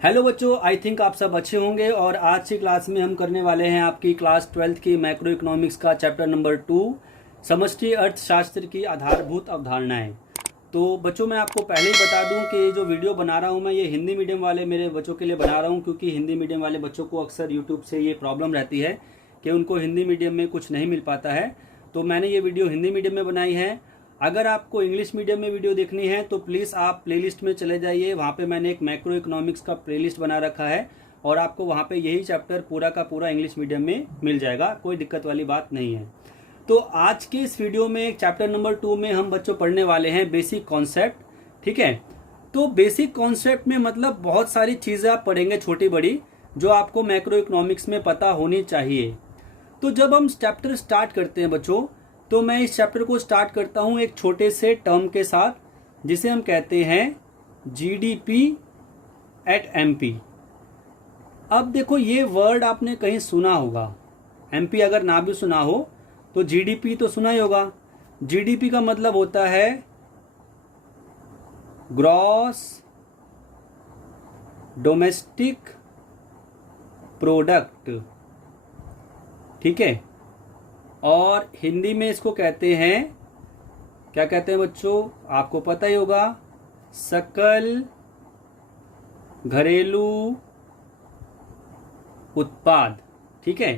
Hello बच्चों, I think आप सब अच्छे होंगे। और आज की क्लास में हम करने वाले हैं आपकी क्लास 12th की मैक्रो इकोनॉमिक्स का चैप्टर नंबर 2, समष्टि अर्थशास्त्र की आधारभूत अवधारणाएं। तो बच्चों, मैं आपको पहले ही बता दूं कि ये जो वीडियो बना रहा हूं मैं ये हिंदी मीडियम वाले मेरे बच्चों के लिए बना रहा हूं, क्योंकि हिंदी मीडियम वाले बच्चों को अक्सर यूट्यूब से ये प्रॉब्लम रहती है कि उनको हिंदी मीडियम में कुछ नहीं मिल पाता है। तो मैंने ये वीडियो हिंदी मीडियम में बनाई है। अगर आपको इंग्लिश मीडियम में वीडियो देखनी है तो प्लीज़ आप प्लेलिस्ट में चले जाइए। वहाँ पे मैंने एक मैक्रो इकोनॉमिक्स का प्लेलिस्ट बना रखा है और आपको वहाँ पे यही चैप्टर पूरा का पूरा इंग्लिश मीडियम में मिल जाएगा, कोई दिक्कत वाली बात नहीं है। तो आज के इस वीडियो में चैप्टर नंबर 2 में हम बच्चों पढ़ने वाले हैं बेसिक कॉन्सेप्ट। ठीक है, तो बेसिक कॉन्सेप्ट में मतलब बहुत सारी चीज़ें आप पढ़ेंगे छोटी बड़ी, जो आपको मैक्रो इकोनॉमिक्स में पता होनी चाहिए। तो जब हम चैप्टर स्टार्ट करते हैं बच्चों, तो मैं इस चैप्टर को स्टार्ट करता हूं एक छोटे से टर्म के साथ, जिसे हम कहते हैं जीडीपी एट एमपी। अब देखो, ये वर्ड आपने कहीं सुना होगा। एमपी अगर ना भी सुना हो तो जीडीपी तो सुना ही होगा। जीडीपी का मतलब होता है ग्रॉस डोमेस्टिक प्रोडक्ट। ठीक है, और हिंदी में इसको कहते हैं, क्या कहते हैं बच्चों, आपको पता ही होगा, सकल घरेलू उत्पाद। ठीक है,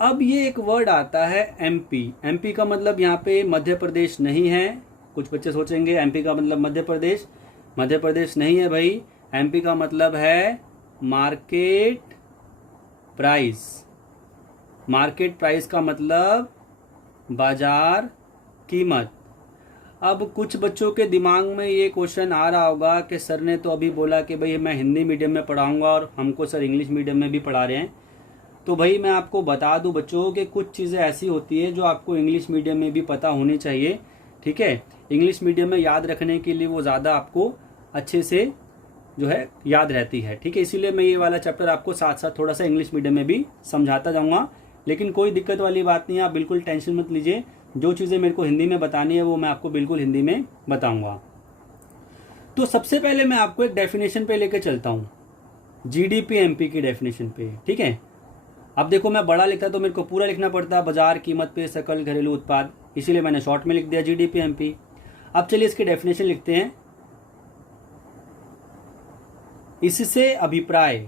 अब ये एक वर्ड आता है एमपी। एमपी का मतलब यहाँ पे मध्य प्रदेश नहीं है। कुछ बच्चे सोचेंगे एमपी का मतलब मध्य प्रदेश। मध्य प्रदेश नहीं है भाई। एमपी का मतलब है मार्केट प्राइस। मार्केट प्राइस का मतलब बाजार कीमत। अब कुछ बच्चों के दिमाग में ये क्वेश्चन आ रहा होगा कि सर ने तो अभी बोला कि भाई मैं हिंदी मीडियम में पढ़ाऊंगा और हमको सर इंग्लिश मीडियम में भी पढ़ा रहे हैं। तो भाई मैं आपको बता दूं बच्चों कि कुछ चीज़ें ऐसी होती है जो आपको इंग्लिश मीडियम में भी पता होनी चाहिए। ठीक है, इंग्लिश मीडियम में याद रखने के लिए वो ज़्यादा आपको अच्छे से जो है याद रहती है। ठीक है, इसीलिए मैं ये वाला चैप्टर आपको साथ साथ थोड़ा सा इंग्लिश मीडियम में भी समझाता जाऊँगा। लेकिन कोई दिक्कत वाली बात नहीं है, आप बिल्कुल टेंशन मत लीजिए। जो चीज़ें मेरे को हिंदी में बतानी है वो मैं आपको बिल्कुल हिंदी में बताऊंगा। तो सबसे पहले मैं आपको एक डेफिनेशन पे लेके चलता हूँ, जीडीपी एमपी की डेफिनेशन पे। ठीक है, अब देखो, मैं बड़ा लिखता तो मेरे को पूरा लिखना पड़ता, बाजार कीमत पे सकल घरेलू उत्पाद, इसीलिए मैंने शॉर्ट में लिख दिया जीडीपी एमपी। अब चलिए इसकी डेफिनेशन लिखते हैं। इससे अभिप्राय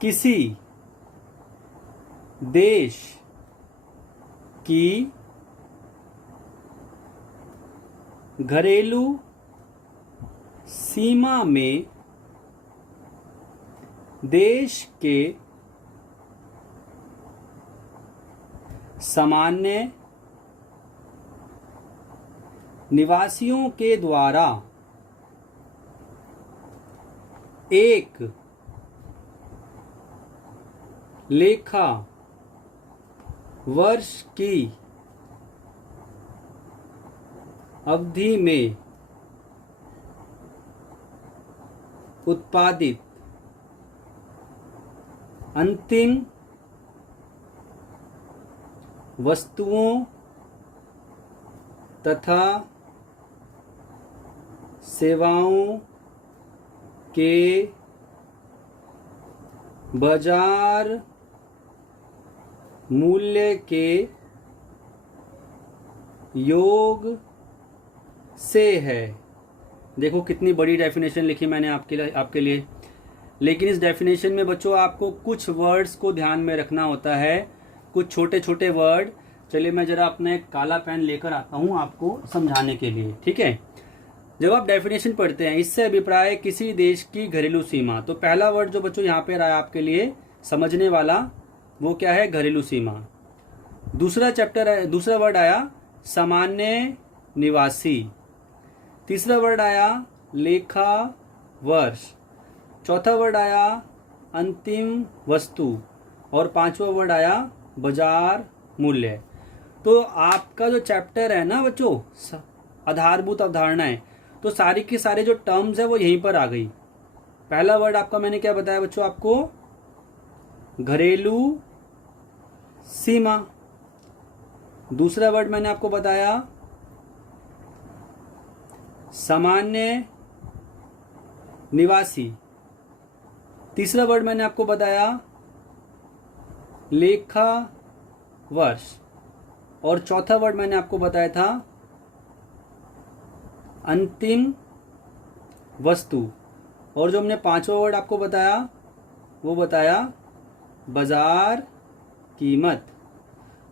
किसी देश की घरेलू सीमा में देश के सामान्य निवासियों के द्वारा एक लेखा वर्ष की अवधि में उत्पादित अंतिम वस्तुओं तथा सेवाओं के बाजार मूल्य के योग से है। देखो कितनी बड़ी डेफिनेशन लिखी मैंने आपके लिए। लेकिन इस डेफिनेशन में बच्चों आपको कुछ वर्ड्स को ध्यान में रखना होता है, कुछ छोटे छोटे वर्ड। चलिए मैं जरा अपना एक काला पेन लेकर आता हूँ आपको समझाने के लिए। ठीक है, जब आप डेफिनेशन पढ़ते हैं, इससे अभिप्राय किसी देश की घरेलू सीमा, तो पहला वर्ड जो बच्चों यहाँ पे रहा आपके लिए समझने वाला, वो क्या है, घरेलू सीमा। दूसरा वर्ड आया सामान्य निवासी। तीसरा वर्ड आया लेखा वर्ष। चौथा वर्ड आया अंतिम वस्तु। और पांचवा वर्ड आया बाजार मूल्य। तो आपका जो चैप्टर है ना बच्चों, आधारभूत अवधारणाएं, तो सारी की सारे जो टर्म्स है वो यहीं पर आ गई। पहला वर्ड आपका मैंने क्या बताया बच्चों आपको, घरेलू सीमा। दूसरा वर्ड मैंने आपको बताया सामान्य निवासी। तीसरा वर्ड मैंने आपको बताया लेखा वर्ष, और चौथा वर्ड मैंने आपको बताया था अंतिम वस्तु, और जो हमने पांचवा वर्ड आपको बताया वो बताया बाजार कीमत।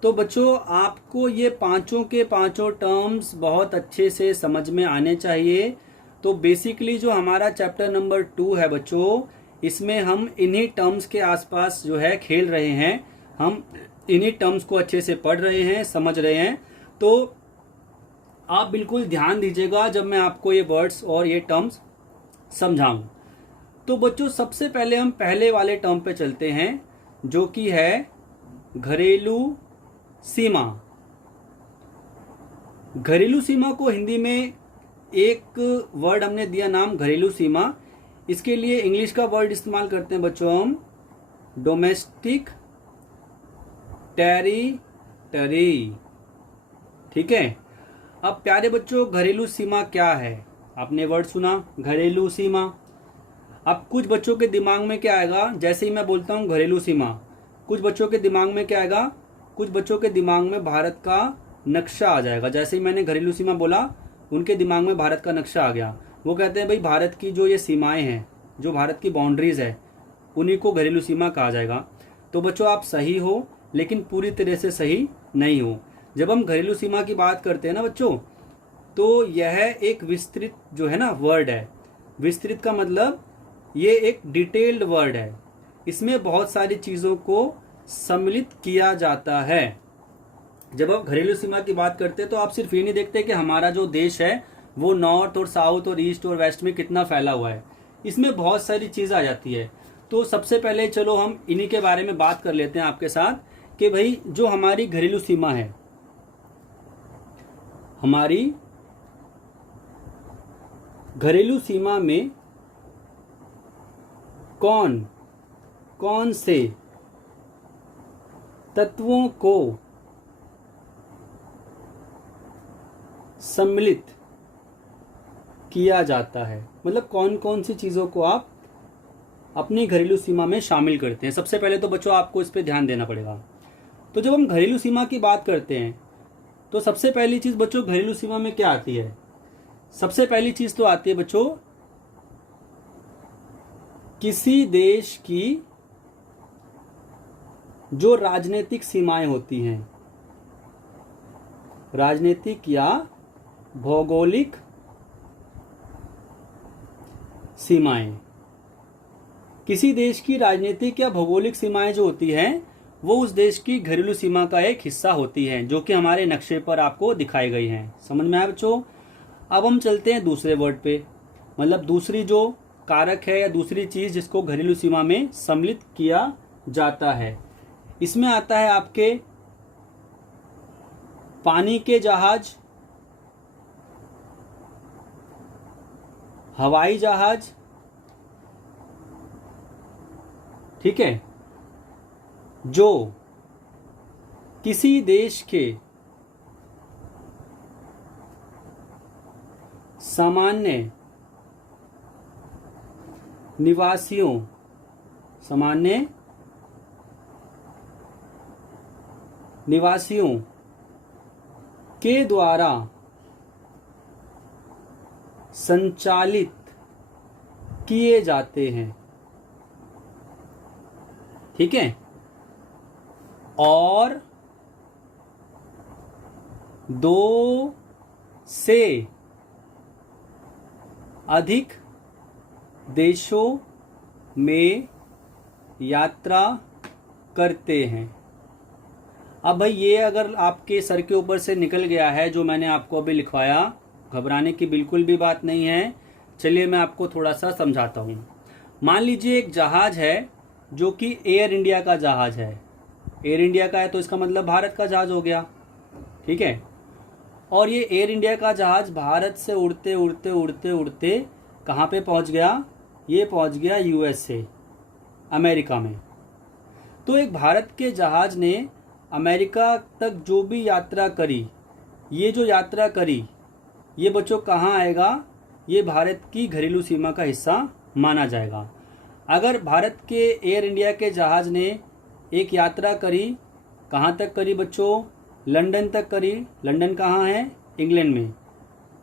तो बच्चों आपको ये पांचों के पांचों टर्म्स बहुत अच्छे से समझ में आने चाहिए। तो बेसिकली जो हमारा चैप्टर नंबर 2 है बच्चों, इसमें हम इन्हीं टर्म्स के आसपास जो है खेल रहे हैं, हम इन्हीं टर्म्स को अच्छे से पढ़ रहे हैं, समझ रहे हैं। तो आप बिल्कुल ध्यान दीजिएगा जब मैं आपको ये वर्ड्स और ये टर्म्स समझाऊं। तो बच्चों सबसे पहले हम पहले वाले टर्म पे चलते हैं, जो कि है घरेलू सीमा। घरेलू सीमा को हिंदी में एक वर्ड हमने दिया नाम घरेलू सीमा। इसके लिए इंग्लिश का वर्ड इस्तेमाल करते हैं बच्चों हम डोमेस्टिक टेरिटरी। ठीक है। अब प्यारे बच्चों घरेलू सीमा क्या है? आपने वर्ड सुना घरेलू सीमा। अब कुछ बच्चों के दिमाग में क्या आएगा जैसे ही मैं बोलता हूं घरेलू सीमा? कुछ बच्चों के दिमाग में क्या आएगा? कुछ बच्चों के दिमाग में भारत का नक्शा आ जाएगा। जैसे ही मैंने घरेलू सीमा बोला उनके दिमाग में भारत का नक्शा आ गया। वो कहते हैं भाई भारत की जो ये सीमाएं हैं, जो भारत की बाउंड्रीज है, उन्हीं को घरेलू सीमा कहा जाएगा। तो बच्चों आप सही हो, लेकिन पूरी तरह से सही नहीं हो। जब हम घरेलू सीमा की बात करते हैं ना बच्चों, तो यह एक विस्तृत जो है ना वर्ड है। विस्तृत का मतलब ये एक डिटेल्ड वर्ड है। इसमें बहुत सारी चीजों को सम्मिलित किया जाता है। जब आप घरेलू सीमा की बात करते हैं तो आप सिर्फ ये नहीं देखते कि हमारा जो देश है वो नॉर्थ और साउथ और ईस्ट और वेस्ट में कितना फैला हुआ है। इसमें बहुत सारी चीज आ जाती है। तो सबसे पहले चलो हम इन्हीं के बारे में बात कर लेते हैं आपके साथ कि भाई जो हमारी घरेलू सीमा है, हमारी घरेलू सीमा में कौन कौन से तत्वों को सम्मिलित किया जाता है, मतलब कौन कौन सी चीजों को आप अपनी घरेलू सीमा में शामिल करते हैं। सबसे पहले तो बच्चों आपको इस पे ध्यान देना पड़ेगा। तो जब हम घरेलू सीमा की बात करते हैं तो सबसे पहली चीज बच्चों घरेलू सीमा में क्या आती है? सबसे पहली चीज तो आती है बच्चों किसी देश की जो राजनीतिक सीमाएं होती हैं, राजनीतिक या भौगोलिक सीमाएं। किसी देश की राजनीतिक या भौगोलिक सीमाएं जो होती हैं वो उस देश की घरेलू सीमा का एक हिस्सा होती है, जो कि हमारे नक्शे पर आपको दिखाई गई हैं। समझ में आया बच्चों? अब हम चलते हैं दूसरे वर्ड पे, मतलब दूसरी जो कारक है या दूसरी चीज जिसको घरेलू सीमा में सम्मिलित किया जाता है। इसमें आता है आपके पानी के जहाज, हवाई जहाज, ठीक है, जो किसी देश के सामान्य निवासियों के द्वारा संचालित किए जाते हैं। ठीक है। और 2 से अधिक देशों में यात्रा करते हैं। अब भाई ये अगर आपके सर के ऊपर से निकल गया है जो मैंने आपको अभी लिखवाया, घबराने की बिल्कुल भी बात नहीं है। चलिए मैं आपको थोड़ा सा समझाता हूँ। मान लीजिए एक जहाज है जो कि एयर इंडिया का जहाज है। एयर इंडिया का है तो इसका मतलब भारत का जहाज हो गया। ठीक है। और ये एयर इंडिया का जहाज भारत से उड़ते उड़ते उड़ते उड़ते कहाँ पे पहुँच गया? ये पहुँच गया यूएसए, अमेरिका में। तो एक भारत के जहाज ने अमेरिका तक जो भी यात्रा करी, ये जो यात्रा करी ये बच्चों कहाँ आएगा? ये भारत की घरेलू सीमा का हिस्सा माना जाएगा। अगर भारत के एयर इंडिया के जहाज़ ने एक यात्रा करी, कहाँ तक करी बच्चों? लंदन तक करी। लंदन कहाँ है? इंग्लैंड में।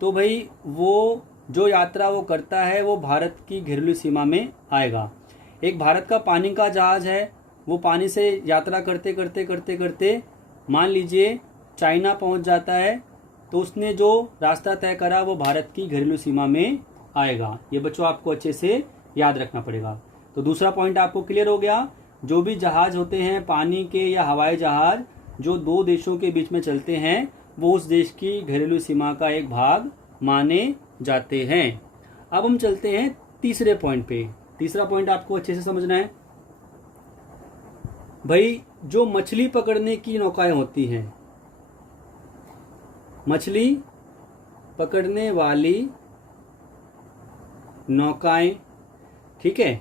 तो भाई वो जो यात्रा वो करता है वो भारत की घरेलू सीमा में आएगा। एक भारत का पानी का जहाज़ है, वो पानी से यात्रा करते करते करते करते मान लीजिए चाइना पहुंच जाता है, तो उसने जो रास्ता तय करा वो भारत की घरेलू सीमा में आएगा। ये बच्चों आपको अच्छे से याद रखना पड़ेगा। तो दूसरा पॉइंट आपको क्लियर हो गया। जो भी जहाज होते हैं पानी के या हवाई जहाज जो दो देशों के बीच में चलते हैं वो उस देश की घरेलू सीमा का एक भाग माने जाते हैं। अब हम चलते हैं तीसरे पॉइंट पे। तीसरा पॉइंट आपको अच्छे से समझना है भाई। जो मछली पकड़ने की नौकाएं होती हैं, मछली पकड़ने वाली नौकाएं, ठीक है।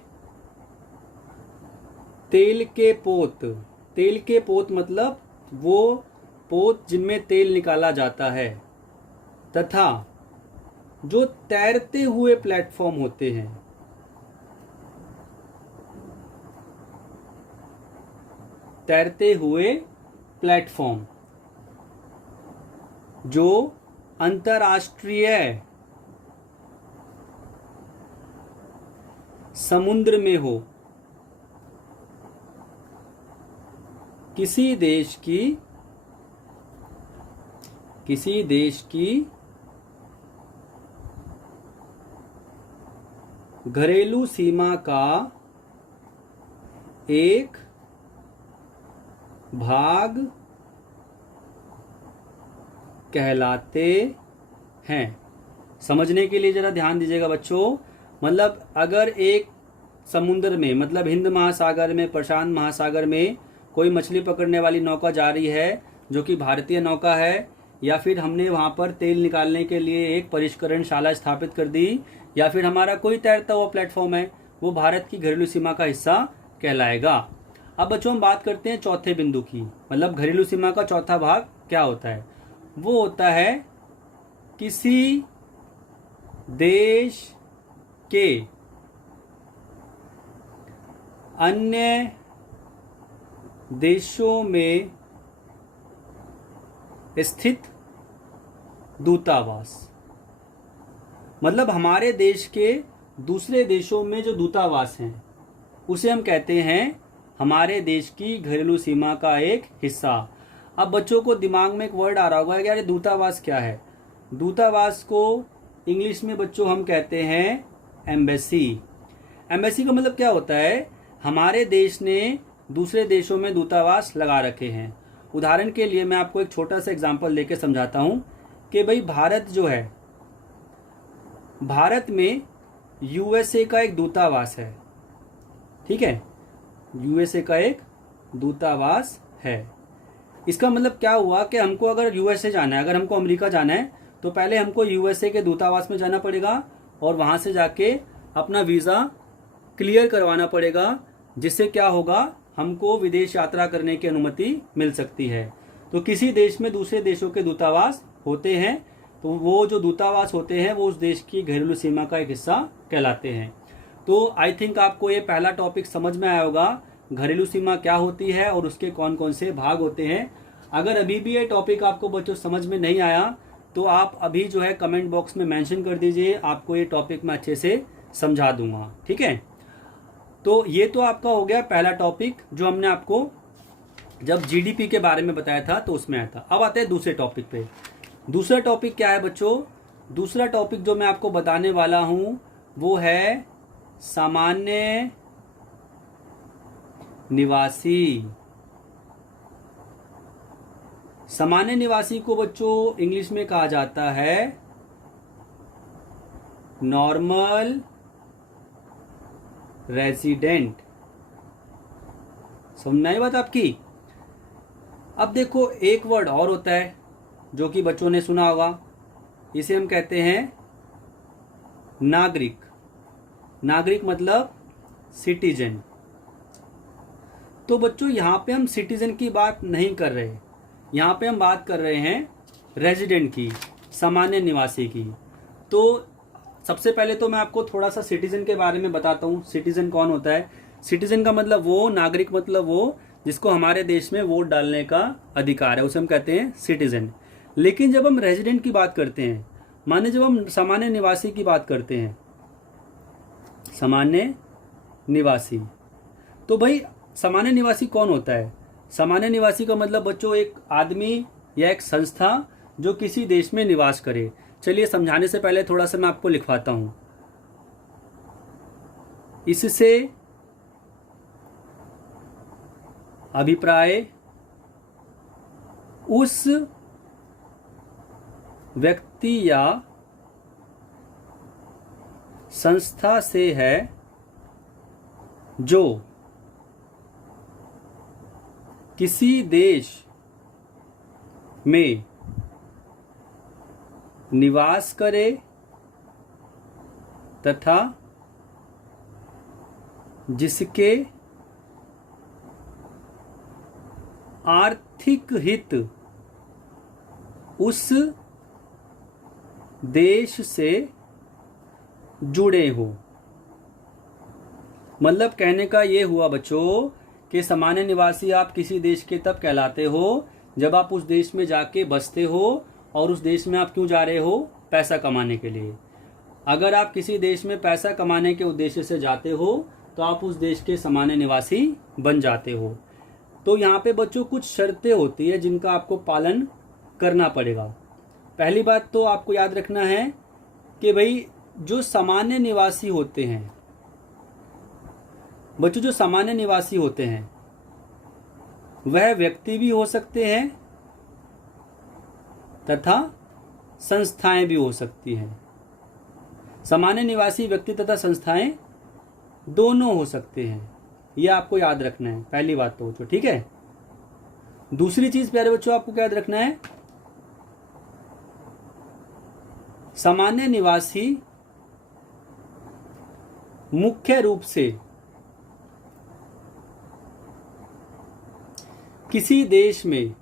तेल के पोत, तेल के पोत मतलब वो पोत जिनमें तेल निकाला जाता है, तथा जो तैरते हुए प्लेटफॉर्म होते हैं, तैरते हुए प्लेटफॉर्म जो अंतर्राष्ट्रीय समुद्र में हो, किसी देश की घरेलू सीमा का एक भाग कहलाते हैं। समझने के लिए जरा ध्यान दीजिएगा बच्चों। मतलब अगर एक समुद्र में, मतलब हिंद महासागर में, प्रशांत महासागर में कोई मछली पकड़ने वाली नौका जा रही है जो कि भारतीय नौका है, या फिर हमने वहां पर तेल निकालने के लिए एक परिष्करणशाला स्थापित कर दी, या फिर हमारा कोई तैरता हुआ प्लेटफॉर्म है, वो भारत की घरेलू सीमा का हिस्सा कहलाएगा। अब बच्चों हम बात करते हैं चौथे बिंदु की। मतलब घरेलू सीमा का चौथा भाग क्या होता है? वो होता है किसी देश के अन्य देशों में स्थित दूतावास। मतलब हमारे देश के दूसरे देशों में जो दूतावास हैं उसे हम कहते हैं हमारे देश की घरेलू सीमा का एक हिस्सा। अब बच्चों को दिमाग में एक वर्ड आ रहा होगा कि यार दूतावास क्या है? दूतावास को इंग्लिश में बच्चों हम कहते हैं एम्बेसी। एम्बेसी का मतलब क्या होता है? हमारे देश ने दूसरे देशों में दूतावास लगा रखे हैं। उदाहरण के लिए मैं आपको एक छोटा सा एग्जांपल लेके समझाता हूं कि भाई भारत जो है, भारत में यूएसए का एक दूतावास है, ठीक है। यूएसए का एक दूतावास है। इसका मतलब क्या हुआ कि हमको अगर यूएसए जाना है, अगर हमको अमेरिका जाना है, तो पहले हमको यूएसए के दूतावास में जाना पड़ेगा और वहां से जाके अपना वीज़ा क्लियर करवाना पड़ेगा, जिससे क्या होगा, हमको विदेश यात्रा करने की अनुमति मिल सकती है। तो किसी देश में दूसरे देशों के दूतावास होते हैं, तो वो जो दूतावास होते हैं वो उस देश की घरेलू सीमा का एक हिस्सा कहलाते हैं। तो आई थिंक आपको ये पहला टॉपिक समझ में आया होगा, घरेलू सीमा क्या होती है और उसके कौन कौन से भाग होते हैं। अगर अभी भी ये टॉपिक आपको बच्चों समझ में नहीं आया तो आप अभी जो है कमेंट बॉक्स में मेंशन कर दीजिए, आपको ये टॉपिक मैं अच्छे से समझा दूंगा, ठीक है। तो ये तो आपका हो गया पहला टॉपिक जो हमने आपको जब जीडीपी के बारे में बताया था तो उसमें आया था। अब आते हैं दूसरे टॉपिक पे। दूसरा टॉपिक क्या है बच्चों? दूसरा टॉपिक जो मैं आपको बताने वाला हूं वो है सामान्य निवासी। सामान्य निवासी को बच्चों इंग्लिश में कहा जाता है नॉर्मल रेजिडेंट। समझ में आई बात आपकी? अब देखो एक वर्ड और होता है जो कि बच्चों ने सुना होगा, इसे हम कहते हैं नागरिक। नागरिक मतलब सिटीजन। तो बच्चों यहां पे हम सिटीजन की बात नहीं कर रहे, यहां पे हम बात कर रहे हैं रेजिडेंट की, सामान्य निवासी की। तो सबसे पहले तो मैं आपको थोड़ा सा सिटीजन के बारे में बताता हूँ। सिटीजन कौन होता है? सिटीजन का मतलब वो, नागरिक मतलब वो जिसको हमारे देश में वोट डालने का अधिकार है, उसे हम कहते हैं सिटीजन। लेकिन जब हम रेजिडेंट की बात करते हैं, माने जब हम सामान्य निवासी की बात करते हैं, सामान्य निवासी, तो भाई सामान्य निवासी कौन होता है? सामान्य निवासी का मतलब बच्चों एक आदमी या एक संस्था जो किसी देश में निवास करे। चलिए समझाने से पहले थोड़ा सा मैं आपको लिखवाता हूं। इससे अभिप्राय उस व्यक्ति या संस्था से है जो किसी देश में निवास करे तथा जिसके आर्थिक हित उस देश से जुड़े हो। मतलब कहने का ये हुआ बच्चों कि सामान्य निवासी आप किसी देश के तब कहलाते हो जब आप उस देश में जाके बसते हो। और उस देश में आप क्यों जा रहे हो? पैसा कमाने के लिए। अगर आप किसी देश में पैसा कमाने के उद्देश्य से जाते हो तो आप उस देश के सामान्य निवासी बन जाते हो। तो यहाँ पे बच्चों कुछ शर्तें होती है जिनका आपको पालन करना पड़ेगा। पहली बात तो आपको याद रखना है कि भाई जो सामान्य निवासी होते हैं बच्चों, जो सामान्य निवासी होते हैं वह व्यक्ति भी हो सकते हैं तथा संस्थाएं भी हो सकती हैं। सामान्य निवासी व्यक्ति तथा संस्थाएं दोनों हो सकते हैं, यह आपको याद रखना है। पहली बात तो बच्चों, ठीक है। दूसरी चीज प्यारे बच्चों आपको क्या याद रखना है? सामान्य निवासी मुख्य रूप से किसी देश में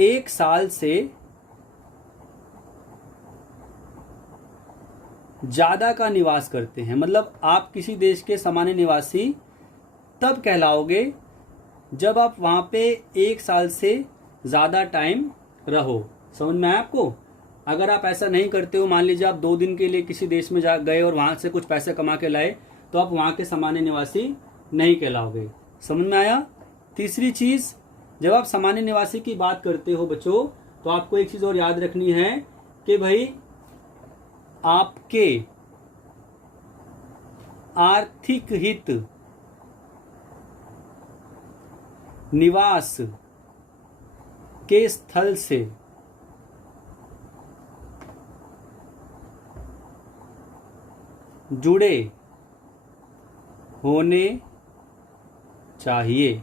एक साल से ज्यादा का निवास करते हैं। मतलब आप किसी देश के सामान्य निवासी तब कहलाओगे जब आप वहां पे एक साल से ज्यादा टाइम रहो। समझ में आया आपको? अगर आप ऐसा नहीं करते हो, मान लीजिए आप 2 दिन के लिए किसी देश में जा गए और वहां से कुछ पैसे कमा के लाए, तो आप वहां के सामान्य निवासी नहीं कहलाओगे। समझ में आया? तीसरी चीज, जब आप सामान्य निवासी की बात करते हो बच्चों, तो आपको एक चीज और याद रखनी है कि भाई आपके आर्थिक हित निवास के स्थल से जुड़े होने चाहिए।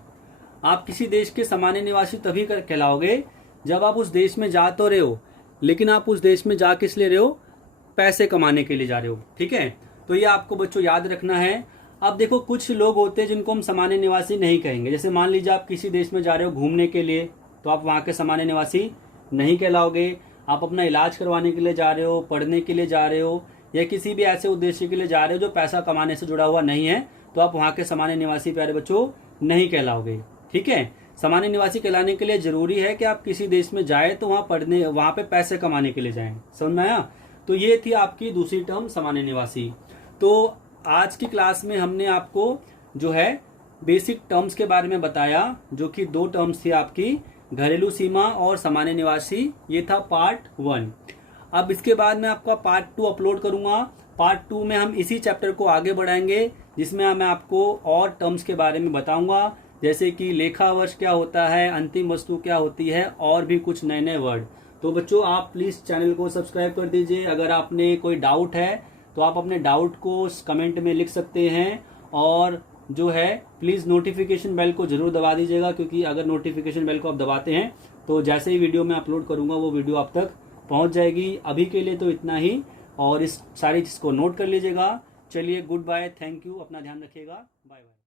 आप किसी देश के सामान्य निवासी तभी कहलाओगे जब आप उस देश में जा तो रहे हो, लेकिन आप उस देश में जा किस लिए रहे हो? पैसे कमाने के लिए जा रहे हो। ठीक है, तो ये आपको बच्चों याद रखना है। अब देखो कुछ लोग होते हैं जिनको हम सामान्य निवासी नहीं कहेंगे। जैसे मान लीजिए आप किसी देश में जा रहे हो घूमने के लिए, तो आप वहां के सामान्य निवासी नहीं कहलाओगे। आप अपना इलाज करवाने के लिए जा रहे हो, पढ़ने के लिए जा रहे हो, या किसी भी ऐसे उद्देश्य के लिए जा रहे हो जो पैसा कमाने से जुड़ा हुआ नहीं है, तो आप वहां के सामान्य निवासी प्यारे बच्चों नहीं कहलाओगे। ठीक है, सामान्य निवासी कहलाने के लिए जरूरी है कि आप किसी देश में जाए तो वहां पढ़ने, वहां पे पैसे कमाने के लिए जाएं। समझ में आया? तो ये थी आपकी दूसरी टर्म सामान्य निवासी। तो आज की क्लास में हमने आपको जो है बेसिक टर्म्स के बारे में बताया, जो कि 2 टर्म्स थी आपकी, घरेलू सीमा और सामान्य निवासी। ये था पार्ट 1। अब इसके बाद मैं आपका पार्ट 2 अपलोड करूंगा। पार्ट 2 में हम इसी चैप्टर को आगे बढ़ाएंगे, जिसमें मैं आपको और टर्म्स के बारे में बताऊंगा, जैसे कि लेखावर्ष क्या होता है, अंतिम वस्तु क्या होती है, और भी कुछ नए नए वर्ड। तो बच्चों आप प्लीज चैनल को सब्सक्राइब कर दीजिए। अगर आपने कोई डाउट है तो आप अपने डाउट को कमेंट में लिख सकते हैं, और जो है प्लीज नोटिफिकेशन बेल को जरूर दबा दीजिएगा, क्योंकि अगर नोटिफिकेशन बेल को आप दबाते हैं तो जैसे ही वीडियो मैं अपलोड करूंगा वो वीडियो आप तक पहुंच जाएगी। अभी के लिए तो इतना ही, और इस सारी चीज को नोट कर लीजिएगा। चलिए गुड बाय, थैंक यू, अपना ध्यान रखिएगा, बाय बाय।